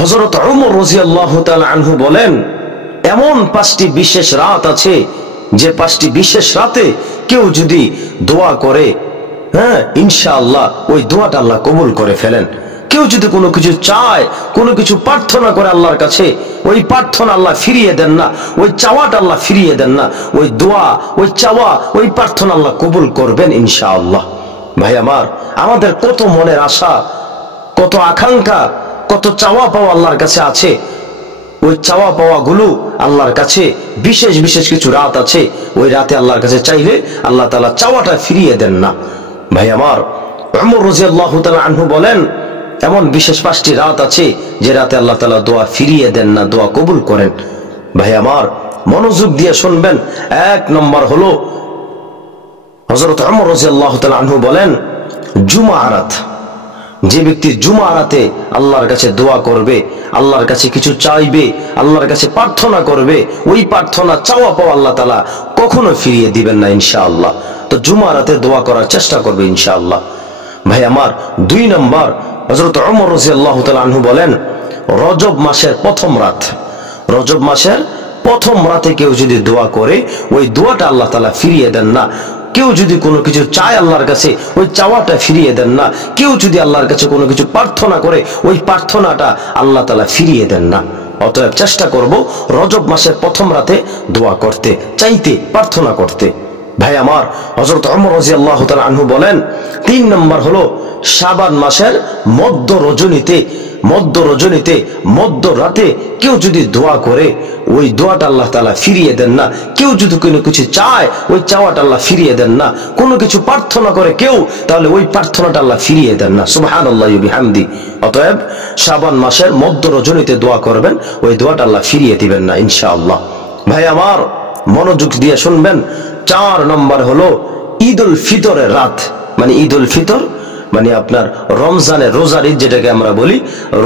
হযরত ওমর রাদিয়াল্লাহু তাআলা আনহু বলেন, এমন 5টি বিশেষ রাত আছে যে 5টি বিশেষ রাতে কেউ যদি দোয়া করে, ইনশাআল্লাহ ওই দোয়াটা আল্লাহ কবুল করে ফেলেন। কেউ যদি কোনো কিছু চায়, কোনো কিছু প্রার্থনা করে আল্লাহর কাছে, ওই প্রার্থনা আল্লাহ ফিরিয়ে দেন না, ওই চাওয়াটা আল্লাহ ফিরিয়ে দেন না। ওই দোয়া, ওই চাওয়া, ওই প্রার্থনা আল্লাহ কবুল করবেন ইনশাআল্লাহ। ভাই আমার, আমাদের কত মনের আশা, কত আকাঙ্ক্ষা, কত চাওয়া পাওয়া আল্লাহর কাছে আছে। ওই চাওয়া পাওয়া গুলো আল্লাহর কাছে বিশেষ বিশেষ কিছু রাত আছে, ওই রাতে আল্লাহর কাছে চাইলে আল্লাহ তাআলা চাওয়াটা ফিরিয়ে দেন না। ভাই আমার, ওমর রাদিয়াল্লাহু তাআলা আনহু বলেন, এমন বিশেষ 5টি রাত আছে যে রাতে আল্লাহ তাআলা দোয়া ফিরিয়ে দেন না, দোয়া কবুল করেন। ভাই আমার, মনোযোগ দিয়ে শুনবেন। 1 নম্বর হলো হযরত ওমর রাদিয়াল্লাহু তাআলা আনহু বলেন, জুমা রাত। যে ব্যক্তি জুমা রাতে আল্লাহর কাছে দোয়া করবে, আল্লাহর কাছে কিছু চাইবে, আল্লাহর কাছে প্রার্থনা করবে, ওই প্রার্থনা চাওয়া পাওয়া আল্লাহ তাআলা কখনো ফিরিয়ে দিবেন না ইনশাআল্লাহ। তো জুমা রাতে দোয়া করার চেষ্টা করবে ইনশাআল্লাহ। ভাই আমার, 2 নম্বর হযরত ওমর রাদিয়াল্লাহু তাআলা আনহু বলেন, রজব মাসের প্রথম রাত। রজব মাসের প্রথম রাতে কেউ যদি দোয়া করে, ওই দোয়াটা আল্লাহ তাআলা ফিরিয়ে দেন না। কেউ যদি কোনো কিছু চায় আল্লাহর কাছে, ওই চাওয়াটা ফিরিয়ে দেন না। কেউ যদি আল্লাহর কাছে কোনো কিছু প্রার্থনা করে, ওই প্রার্থনাটা আল্লাহ তাআলা ফিরিয়ে দেন না। অতএব চেষ্টা করব রজব মাসের প্রথম রাতে দোয়া করতে, চাইতে, প্রার্থনা করতে। ভাই আমার, হযরত ওমর রাদিয়াল্লাহু তাআলা আনহু বলেন, 3 নম্বর হলো শাবান মাসের মধ্য রজনীতে, মধ্য রাতে কেউ যদি দোয়া করে, ওই দোয়াটা আল্লাহ তাআলা ফিরিয়ে দেন না। কেউ যদি কোনো কিছু চায়, ওই চাওয়াটা আল্লাহ ফিরিয়ে দেন না। কোনো কিছু প্রার্থনা করে কেউ, তাহলে ওই প্রার্থনাটা আল্লাহ ফিরিয়ে দেন না। সুবহানাল্লাহি ওয়া বিহামদি। অতএব শাবান মাসের মধ্য রজনীতে দোয়া করবেন, ওই দোয়াটা আল্লাহ ফিরিয়ে দিবেন না ইনশাআল্লাহ। ভাই আমার, মনোযোগ দিয়ে শুনবেন। 4 নম্বর হলো ঈদুল ফিতরের রাত। মানে ঈদুল ফিতর মানে আপনার রমজানের রোজার ঈদ, যেটাকে আমরা বলি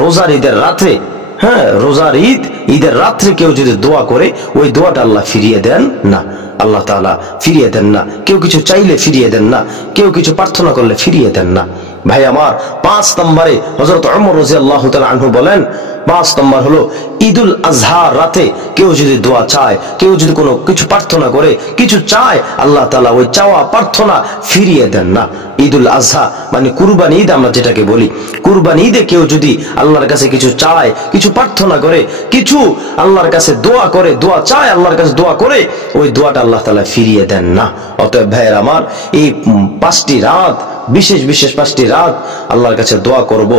রোজার ঈদের রাত্রে, রোজার ঈদের রাত্রে কেউ যদি দোয়া করে, ওই দোয়াটা আল্লাহ ফিরিয়ে দেন না, আল্লাহ তাআলা ফিরিয়ে দেন না। কেউ কিছু চাইলে ফিরিয়ে দেন না, কেউ কিছু প্রার্থনা করলে ফিরিয়ে দেন না। ভাই আমার, 5 নম্বরে হযরত ওমর রাদিয়াল্লাহু তাআলা আনহু বলেন, 5 নম্বর হলো ঈদুল আজহার রাতে কেউ যদি দোয়া চায়, কেউ যদি কোনো কিছু প্রার্থনা করে, কিছু চায়, আল্লাহ তাআলা ওই চাওয়া প্রার্থনা ফিরিয়ে দেন না। ঈদুল আজহা মানে কুরবানি ঈদ, আমরা যেটাকে বলি কুরবানি ঈদে কেউ যদি আল্লাহর কাছে কিছু চায়, কিছু প্রার্থনা করে, কিছু আল্লাহর কাছে দোয়া করে, দোয়া চায়, আল্লাহর কাছে দোয়া করে, ওই দোয়াটা আল্লাহ তাআলা ফিরিয়ে দেন না। অতএব ভাইয়ের আমার, এই 5টি রাত, বিশেষ বিশেষ 5টি রাত আল্লাহর কাছে দোয়া করব।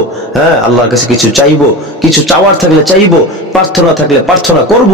আল্লাহর কাছে কিছু চাইবো, কিছু চাওয়ার থাকলে চাইবো, প্রার্থনা থাকলে প্রার্থনা করব।